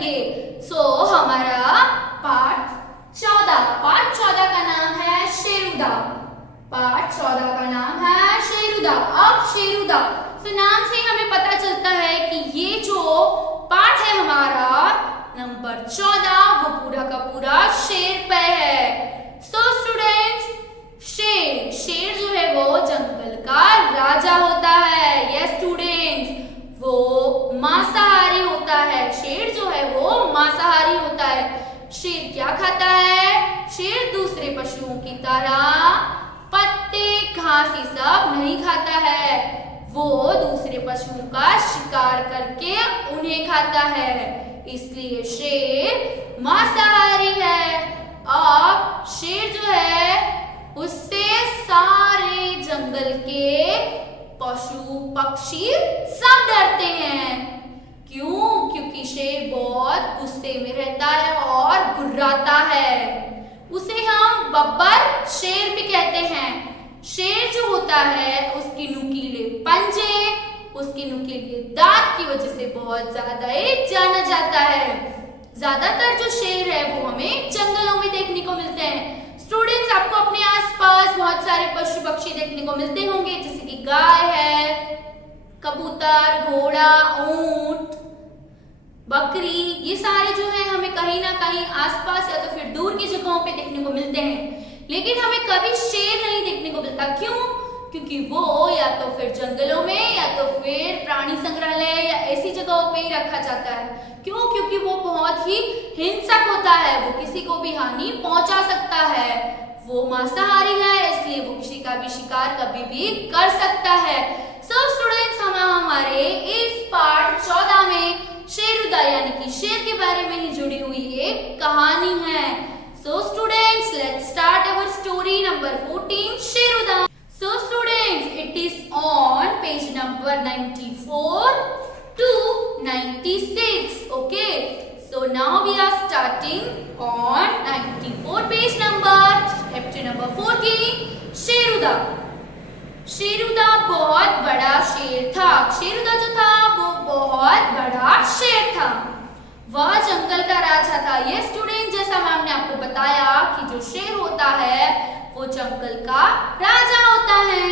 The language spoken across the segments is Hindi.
करेंगे। हमारा पाठ 14 का नाम है शेरुदा। पाठ 14 का नाम है शेरुदा। अब शेरुदा नाम से हमें पता चलता है कि ये जो पाठ है हमारा नंबर 14 वो पूरा का पूरा शेर पे है। स्टूडेंट्स, शेर जो है वो जंगल का राजा होता है। यस स्टूडेंट्स, वो मांसाहारी होता है। शेर जो है वो मांसाहारी होता है। शेर क्या खाता है? शेर दूसरे पशुओं की तरह पत्ते घास ये सब नहीं खाता है। वो दूसरे पशुओं का शिकार करके उन्हें खाता है, इसलिए शेर मांसाहारी है। अब शेर जो है उससे सारे जंगल के पशु पक्षी सब डरते हैं। क्यों? क्योंकि शेर बहुत गुस्से में रहता है और गुर्राता है। उसे हम बब्बर शेर भी कहते हैं। शेर जो होता है उसके नुकीले पंजे, उसके नुकीले दांत की वजह से बहुत ज्यादा जाना जाता है। ज्यादातर जो शेर है वो हमें जंगलों में देखने को मिलते हैं। स्टूडेंट्स, आपको अपने आसपास बहुत सारे पशु पक्षी देखने को मिलते होंगे, जैसे कि गाय है, कबूतर, घोड़ा, ऊंट, बकरी। ये सारे जो है हमें कहीं ना कहीं आसपास या तो फिर दूर की जगहों पे देखने को मिलते हैं, लेकिन हमें कभी शेर नहीं देखने को मिलता। क्यों? क्योंकि वो या तो फिर जंगलों में या तो फिर प्राणी संग्रहालय या ऐसी जगहों पे ही रखा जाता है। क्यों? क्योंकि वो बहुत ही हिंसक होता है, वो किसी को भी हानि पहुंचा सकता है। वो मांसाहारी है, इसलिए वो किसी का भी शिकार कभी भी कर सकता है। स्टूडेंट्स, हम हमारे इस पाठ 14 में शेरुदा यानी कि शेर के बारे में ही जुड़ी हुई एक कहानी है। Students, let's start our story number 14, शेरुदा। Students, it is on page number 94 to 96. Okay, so now we are starting on 94 page number, chapter number 14, शेरुदा। शेरुदा बहुत बड़ा शेर था। शेरुदा जो था वो बहुत बड़ा शेर था। वह जंगल का राजा था। ये स्टूडेंट, जैसा मैम ने आपको बताया कि जो शेर होता है वो जंगल का राजा होता है।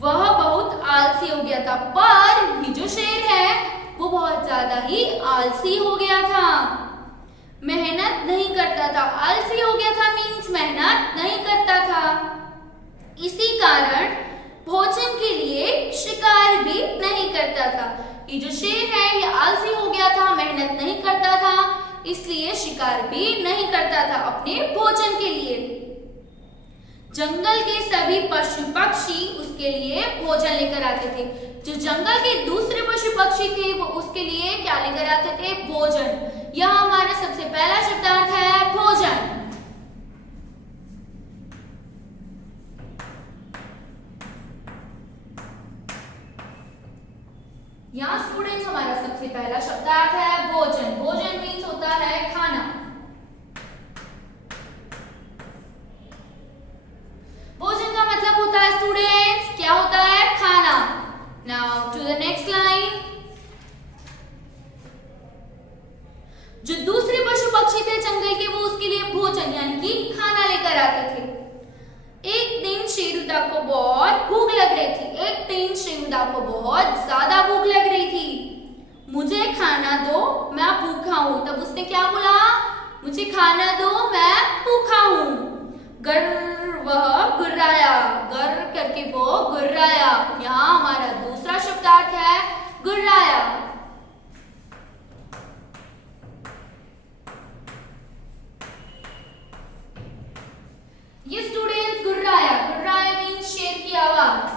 वह बहुत आलसी हो गया था, पर ये जो शेर है वो बहुत ज्यादा ही आलसी हो गया था। मेहनत नहीं करता था। आलसी हो गया था मीन्स मेहनत नहीं करता था। इसी कारण भोजन के लिए शिकार भी नहीं करता था। ये जो शेर है ये आलसी हो गया था, मेहनत नहीं करता था, इसलिए शिकार भी नहीं करता था अपने भोजन के लिए। जंगल के सभी पशु पक्षी उसके लिए भोजन लेकर आते थे। जो जंगल के दूसरे पशु पक्षी थे वो उसके लिए क्या लेकर आते थे? भोजन। यह हमारा सबसे पहला शब्दार्थ है, भोजन। यहाँ स्टूडेंट्स हमारा सबसे पहला शब्दार्थ है भोजन। भोजन मीन्स होता है खाना। भोजन का मतलब होता है स्टूडेंट्स, क्या होता है? खाना। Now to the next line. जो दूसरे पशु पक्षी थे जंगल के वो उसके लिए भोजन यानी कि खाना लेकर आते थे। एक दिन शेरुदा को बहुत भूख लग रही थी। एक दिन शेरुदा को बहुत ज्यादा भूख लग रही थी। मुझे खाना दो, मैं भूखा हूं। तब उसने क्या बोला? मुझे खाना दो, मैं भूखा हूं। वह गुर्राया। गर करके वो गुर्राया। यहाँ हमारा दूसरा शब्दार्थ है गुर्राया। ये स्टूडेंट्स गुर्राया। गुर्राया मीन्स शेर की आवाज।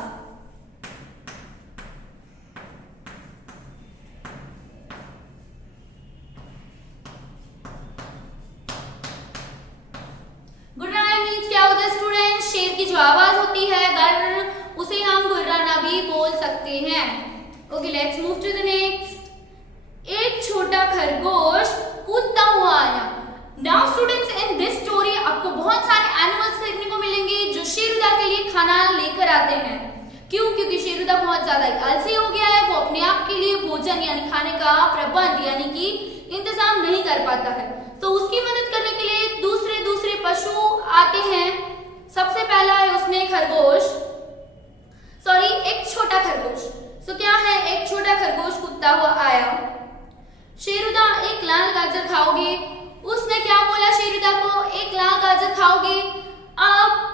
शेर की जो आवाज होती है गर, उसे हम गुर्राना भी बोल सकते हैं। Okay, let's move to the next. एक छोटा खरगोश कूदता हुआ आया। Now students, in this story आपको बहुत सारे एनिमल्स देखने को मिलेंगे जो शेरुदा के लिए खाना लेकर आते हैं। क्यों? क्योंकि शेरुदा बहुत ज्यादा आलसी हो गया है। वो अपने आप के लिए भोजन यानी खाने का प्रबंध यानी कि इंतजाम नहीं कर पाता है, तो उसकी मदद करने के लिए दूसरे दूसरे पशु आते हैं। सबसे पहला है उसमें खरगोश, सॉरी एक छोटा खरगोश। तो क्या है, एक छोटा खरगोश कूदता हुआ आया। शेरुदा एक लाल गाजर खाओगे? उसने क्या बोला शेरुदा को, एक लाल गाजर खाओगे? अब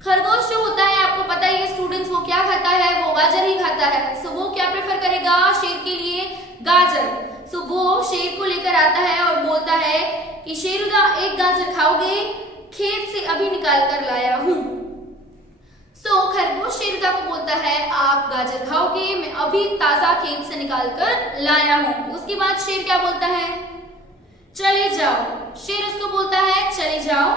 खरगोश जो होता है आपको पता ही है स्टूडेंट्स, वो क्या खाता है, वो गाजर ही खाता है। सो वो क्या प्रेफर करेगा शेर के लिए, गाजर। सो वो शेर को लेकर आता है और बोलता है कि शेरुदा एक गाजर खाओगे, खेत से अभी निकाल कर लाया हूं। सो खरगोश शेरुदा को बोलता है आप गाजर खाओगे, मैं अभी ताजा खेत से निकाल कर लाया हूं। उसके बाद शेर क्या बोलता है, चले जाओ। शेर उसको बोलता है चले जाओ,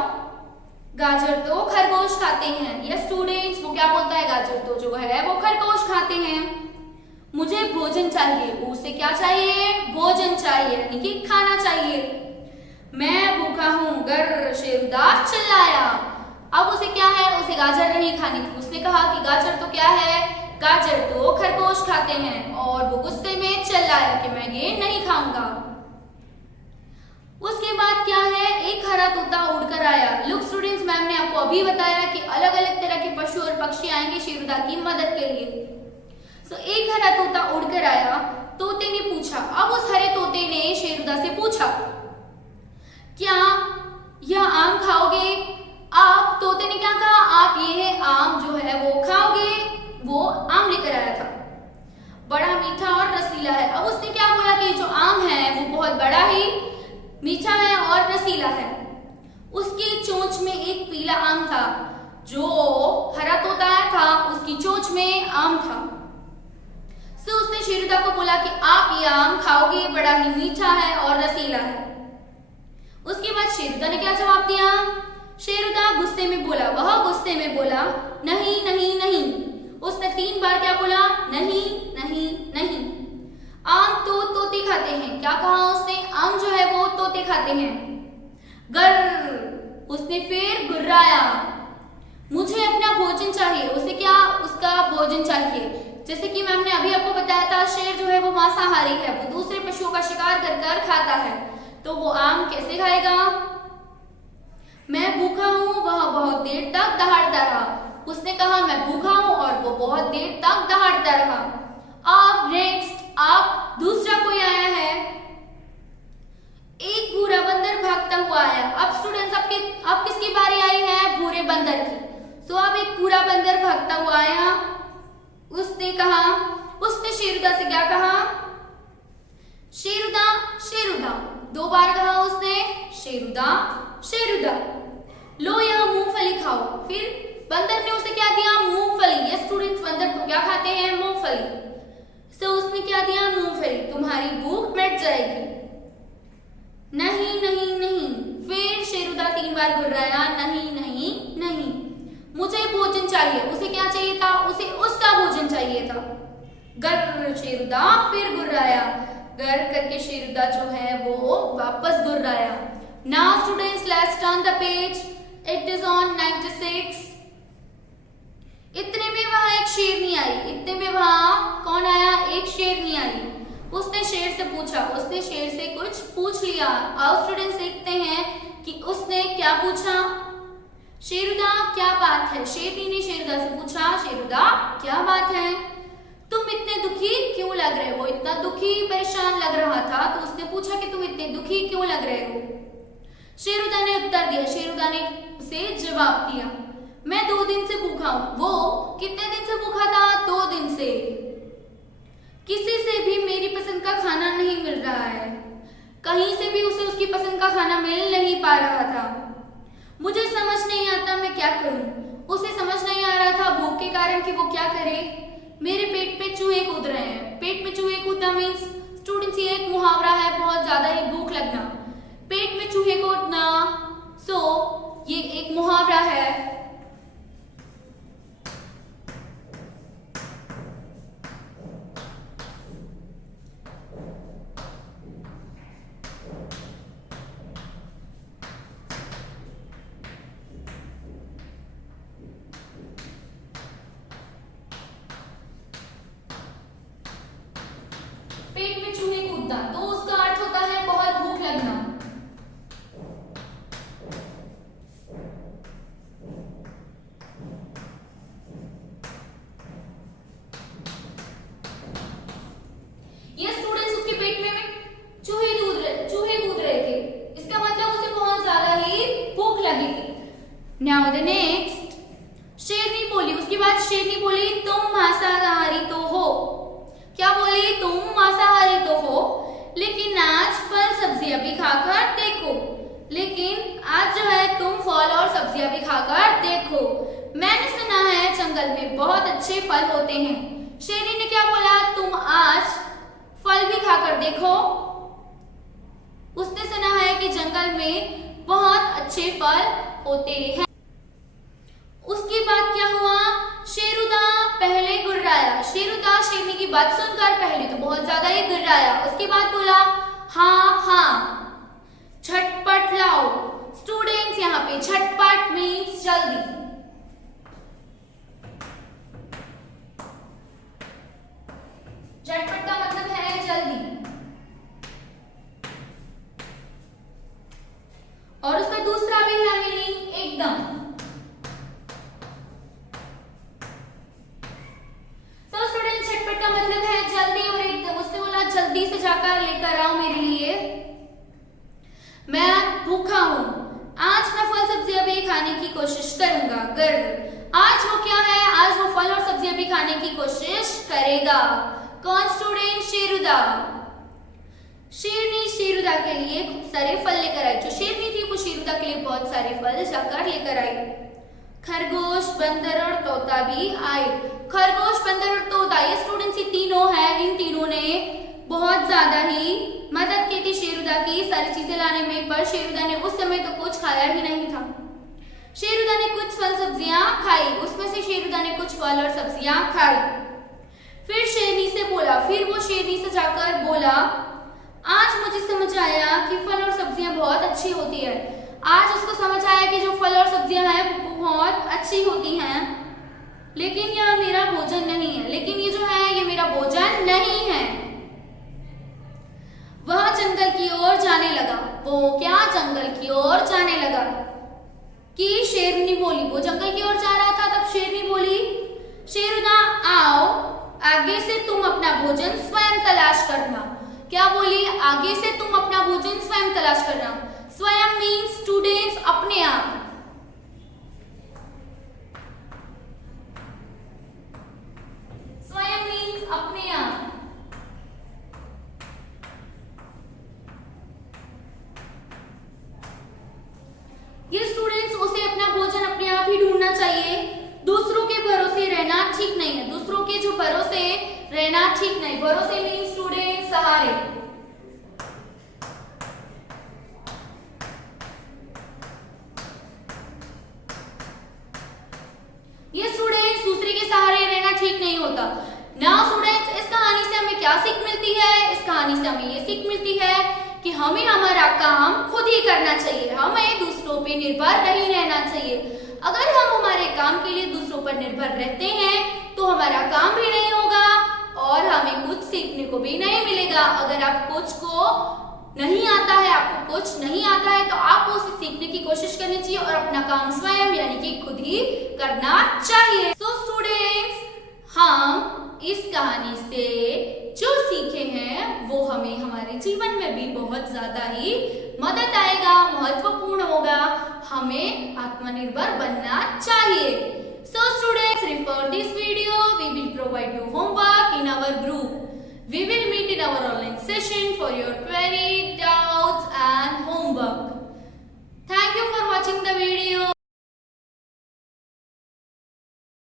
गाजर तो खरगोश खाते हैं। ये स्टूडेंट्स वो क्या बोलता है, गाजर तो जो है वो खरगोश खाते हैं, मुझे भोजन चाहिए। उसे क्या चाहिए, भोजन चाहिए, यानी कि खाना चाहिए। मैं भूखा हूं, गर शेरुदा चिल्लाया। अब उसे क्या है, उसे गाजर नहीं खानी थी। उसने कहा कि गाजर तो क्या है, गाजर तो खरगोश खाते हैं, और वो गुस्से में चिल्लाया कि मैं ये नहीं खाऊंगा। उसके बाद क्या है, एक हरा तोता उड़कर आया। लुक स्टूडेंट्स, मैम ने आपको अभी बताया कि अलग अलग तरह के पशु और पक्षी आएंगे शेरुदा की मदद के लिए। सो एक हरा तोता उड़कर आया, तोते ने पूछा। अब उस हरे तोते ने शेरुदा से पूछा क्या यह आम खाओगे? आप तोते ने क्या कहा, आप ये आम जो है वो खाओगे। वो आम लेकर आया था, बड़ा मीठा और रसीला है। अब उसने क्या बोला कि जो आम है वो बहुत बड़ा ही मीठा है और रसीला है। उसकी चोंच में एक पीला आम था, जो हरा तोता आया था उसकी चोंच में आम था। सो उसने शेरुदा को बोला कि आप ये आम खाओगे, बड़ा ही मीठा है और रसीला है। उसके बाद शेरुदा ने क्या जवाब दिया, शेरुदा गुस्से में बोला, वह गुस्से में बोला नहीं नहीं नहीं। उसने 3 बार क्या बोला, नहीं नहीं नहीं। आम तो तोते खाते हैं। क्या कहा उसने, आम जो है वो तोते खाते हैं। गर, उसने फिर गुर्राया, मुझे अपना भोजन चाहिए। उसे क्या, उसका भोजन चाहिए। जैसे कि मैम ने अभी आपको बताया था शेर जो है वो मांसाहारी है, वो दूसरे पशुओं का शिकार कर कर खाता है, तो वो आम कैसे खाएगा। मैं भूखा हूं, वह बहुत देर तक दहाड़ता रहा। उसने कहा मैं भूखा हूं और वो बहुत देर तक दहाड़ता रहा। अब नेक्स्ट, आप दूसरा कोई आया है, एक भूरा बंदर भागता हुआ आया। अब स्टूडेंट्स अब किसकी बारी आई है, भूरे बंदर की। तो अब एक भूरा बंदर भागता हुआ आया। उसने कहा, उसने शेरुदा से क्या कहा, शेरुदा शेरुदा। 2 बार कहा उसने, शेरुदा शेरुदा। लो यह मूंगफली खाओ। फिर बंदर ने उसे क्या दिया, मूंगफली। ये स्टूडेंट्स बंदर तो क्या खाते हैं, मूंगफली। तो उसने क्या दिया, मूंगफली। तुम्हारी भूख मिट जाएगी। नहीं नहीं नहीं। फिर शेरुदा 3 बार गुर्राया, नहीं नहीं नहीं, मुझे भोजन चाहिए। उसे क्या चाहिए था, उसे उसका भोजन चाहिए था। गर, शेरुदा फिर गुर्राया। गर करके शेरुदा जो है वो वापस गुर्राया। Now students let's turn the page, it is on 96। इतने में वहां एक शेरनी आई। इतने में वहां कौन आया, एक शेरनी आई। उसने शेर से पूछा, उसने शेर से कुछ पूछ लिया। आओ स्टूडेंट्स देखते हैं कि उसने क्या पूछा। शेरुदा क्या बात है, शेरनी ने शेरुदा से पूछा, शेरुदा क्या बात है, तुम इतने दुखी क्यों लग रहे हो। वो इतना दुखी परेशान लग रहा था, तो उसने पूछा कि तुम इतने दुखी क्यों लग रहे हो। शेरुदा ने उत्तर दिया, शेरुदा ने उसे जवाब दिया, मैं 2 दिन से भूखा हूं। वो कितने दिन से भूखा था, 2 दिन से। किसी से भी मेरी पसंद का खाना नहीं मिल रहा है, कहीं से भी उसे उसकी पसंद का खाना मिल नहीं पा रहा था। मुझे समझ नहीं आता मैं क्या करूं। उसे समझ नहीं आ रहा था भूख के कारण कि वो क्या करे। मेरे पेट पे चूहे कूद रहे हैं। पेट में चूहे कूदना मीन्स स्टूडेंट्स ये एक मुहावरा है, बहुत ज्यादा ही भूख लगना, पेट में चूहे कूदना। सो ये एक मुहावरा है। पेट में चूहे कूदना, तो उसका अर्थ होता है उसके बाद शेरनी बोली तुम मांसाहारी तो हो। क्या बोली? तुम मांसाहारी तो हो, लेकिन आज फल सब्जियां भी खाकर देखो। लेकिन आज जो है तुम फल और सब्जियां भी खाकर देखो। मैंने सुना है जंगल में बहुत अच्छे फल होते हैं। शेरनी ने क्या बोला? तुम आज फल भी खाकर देखो। उसने सुना है कि जंगल में बहुत अच्छे फल होते हैं। उसके बाद क्या हुआ? शेरुदा पहले गुर्राया। शेरुदा शेरनी की बात सुनकर पहले तो बहुत ज्यादा ही गुर्राया। उसके बाद बोला हाँ हाँ, झटपट लाओ। स्टूडेंट्स, यहाँ पे झटपट मीन्स जल्दी। झटपट का मतलब है जल्दी। और उसमें दूसरा भी है मीनिंग एकदम। तो स्टूडेंट, झटपट का मतलब है जल्दी और एकदम। उसने बोला जल्दी से जाकर लेकर आओ मेरे लिए, मैं भूखा हूं। आज मैं फल सब्जियां भी खाने की कोशिश करूंगा। गर्व, आज वो क्या है? आज वो फल और सब्जियां भी खाने की कोशिश करेगा। कौन स्टूडेंट? शेरुदा। शेरनी शेरुदा के लिए खूब सारे फल लेकर आई। जो शेरनी थी वो शेरुदा के लिए बहुत सारे फल जाकर लेकर आई। खरगोश, बंदर और तोता भी आए। खरगोश, बंदर और तोता, ये स्टूडेंट्स ये तीनों हैं। इन तीनों ने बहुत ज्यादा ही मदद की थी शेरुदा की सारी चीजें लाने में, पर शेरुदा ने उस समय तो कुछ खाया ही नहीं था। शेरुदा ने कुछ फल सब्जियां खाई, उसमें से शेरुदा ने कुछ फल और सब्जियां खाई। फिर शेरनी से बोला, फिर वो शेरनी से जाकर बोला आज मुझे समझ आया कि फल और सब्जियां बहुत अच्छी होती है। आज उसको समझ आया कि जो फल और सब्जियां हैं वो बहुत अच्छी होती हैं, लेकिन यह मेरा भोजन नहीं है। लेकिन ये जो है ये मेरा भोजन नहीं है। वह जंगल की ओर जाने लगा। वो क्या? जंगल की ओर जाने लगा। कि शेरनी बोली, वो जंगल की ओर जा रहा था, तब शेरनी बोली शेरुदा आओ, आगे से तुम अपना भोजन स्वयं तलाश करना। क्या बोली? आगे से तुम अपना भोजन स्वयं तलाश करना। स्वयं मीन्स स्टूडेंट्स अपने आप। स्वयं मीन्स अपने आप। ये स्टूडेंट्स उसे अपना भोजन अपने आप ही ढूंढना चाहिए। दूसरों के भरोसे रहना ठीक नहीं है। दूसरों के जो भरोसे रहना ठीक नहीं। भरोसे मीन्स स्टूडेंट सहारे। ये स्टूडेंट्स दूसरे के सहारे रहना ठीक नहीं होता। नाउ स्टूडेंट्स, इस कहानी से हमें क्या सीख मिलती है? इस कहानी से हमें ये सीख मिलती है कि हमें हमारा काम खुद ही करना चाहिए। हमें दूसरों पे निर्भर नहीं रहना चाहिए। अगर हम हमारे काम के लिए दूसरों पर निर्भर रहते हैं तो हमारा काम भी नहीं होगा और हमें कुछ सीखने को भी नहीं मिलेगा। अगर आप कुछ को नहीं आता है, आपको कुछ नहीं आता है, तो आपको उसे सीखने की कोशिश करनी चाहिए और अपना काम स्वयं यानी कि खुद ही करना चाहिए। सो स्टूडेंट्स, हम इस कहानी से जो सीखे हैं वो हमें हमारे जीवन में भी बहुत ज्यादा ही मदद आएगा, महत्वपूर्ण होगा। हमें आत्मनिर्भर बनना चाहिए। So students, refer this video. We will provide you homework in our group. We will meet in our online session for your query.